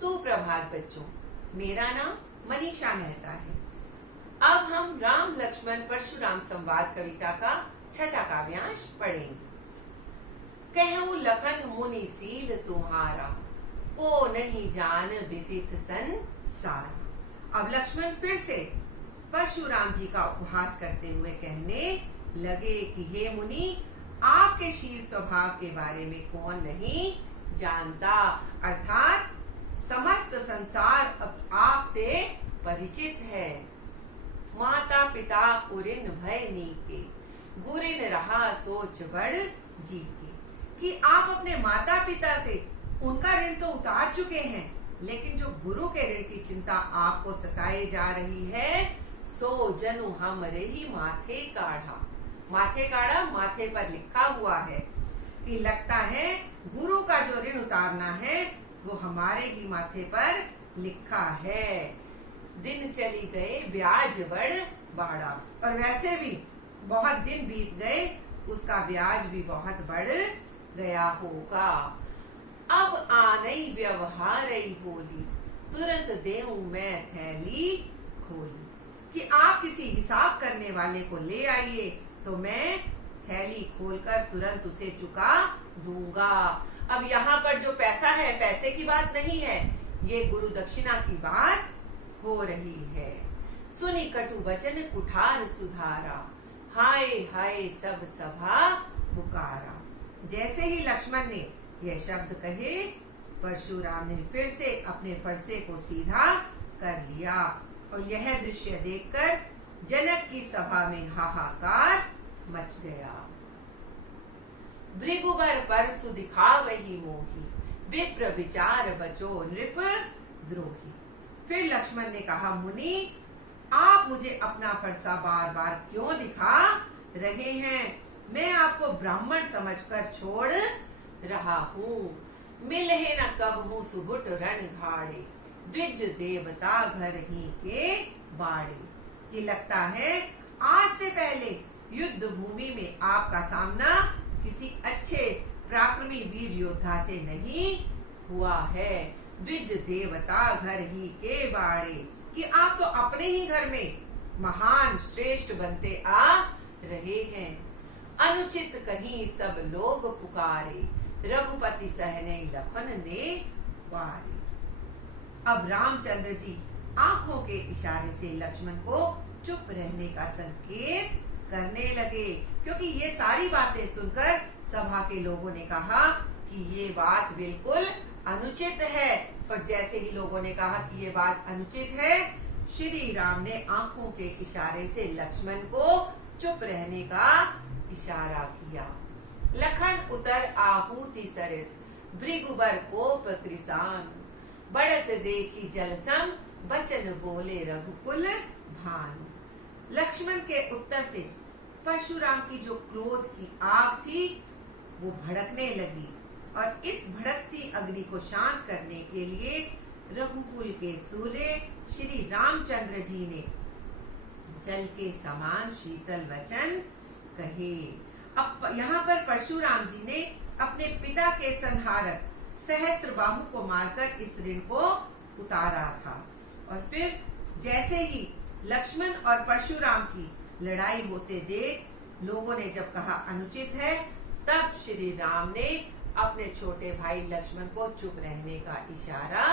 सुप्रभात बच्चों, मेरा नाम मनीषा मेहता है। अब हम राम लक्ष्मण परशुराम संवाद कविता का छठा काव्यांश पढ़ेंगे। कहूँ लखन मुनि सील तुम्हारा, को नहीं जान विदित संसार। अब लक्ष्मण फिर से परशुराम जी का उपहास करते हुए कहने लगे कि हे मुनि, आपके शील स्वभाव के बारे में कौन नहीं जानता, अर्थात समस्त संसार आपसे परिचित है। माता पिता उरिन भय नीके, गुरिन रहा सोच बड़ जी के। कि आप अपने माता पिता से उनका ऋण तो उतार चुके हैं, लेकिन जो गुरु के ऋण की चिंता आपको सताए जा रही है, सो जनु हमरे ही माथे काढ़ा। माथे काढ़ा माथे पर लिखा हुआ है कि लगता है गुरु का जो ऋण उतारना है वो हमारे ही माथे पर लिखा है। दिन चली गए ब्याज बढ़ बाड़ा, और वैसे भी बहुत दिन बीत गए, उसका ब्याज भी बहुत बढ़ गया होगा। अब आनई व्यवहारई बोली, तुरंत देऊं मैं थैली खोली। कि आप किसी हिसाब करने वाले को ले आइए तो मैं थैली खोलकर तुरंत उसे चुका दूंगा। अब यहाँ पर जो पैसा है, पैसे की बात नहीं है, ये गुरु दक्षिणा की बात हो रही है। सुनी कटु वचन कुठार सुधारा, हाय हाय सब सभा पुकारा। जैसे ही लक्ष्मण ने यह शब्द कहे, परशुराम ने फिर से अपने फरसे को सीधा कर लिया, और यह दृश्य देखकर जनक की सभा में हाहाकार मच गया। भृगुबर पर सुदिखावहि मोही, विप्र विचार बचो नृप द्रोही। फिर लक्ष्मण ने कहा, मुनि आप मुझे अपना फरसा बार बार क्यों दिखा रहे हैं? मैं आपको ब्राह्मण समझकर छोड़ रहा हूँ। मिलहे न कबहू सुबुट रण घाड़े, द्विज देवता घर ही के बाड़े। ये लगता है आज से पहले युद्ध भूमि में आपका सामना किसी अच्छे पराक्रमी वीर योद्धा से नहीं हुआ है। द्विज देवता घर ही के बाड़े, कि आप तो अपने ही घर में महान श्रेष्ठ बनते आ रहे हैं। अनुचित कहीं सब लोग पुकारे, रघुपति सहने लखन ने वारे। अब रामचंद्र जी आंखों के इशारे से लक्ष्मण को चुप रहने का संकेत करने लगे, क्योंकि ये सारी बातें सुनकर सभा के लोगों ने कहा कि ये बात बिल्कुल अनुचित है। पर जैसे ही लोगों ने कहा कि ये बात अनुचित है, श्री राम ने आंखों के इशारे से लक्ष्मण को चुप रहने का इशारा किया। लखन उतर आहूति सरस, भृगुबर कोप कृसान, बढ़त देखी जलसम, बचन बोले रघुकुल भानु। लक्ष्मण के उत्तर से परशुराम की जो क्रोध की आग थी वो भड़कने लगी, और इस भड़कती अग्नि को शांत करने के लिए रघुकुल के सूर्य श्री रामचंद्र जी ने जल के समान शीतल वचन कहे। अब यहाँ पर परशुराम जी ने अपने पिता के संहारक सहस्त्रबाहु को मारकर इस ऋण को उतारा था, और फिर जैसे ही लक्ष्मण और परशुराम की लड़ाई होते देख लोगों ने जब कहा अनुचित है, तब श्री राम ने अपने छोटे भाई लक्ष्मण को चुप रहने का इशारा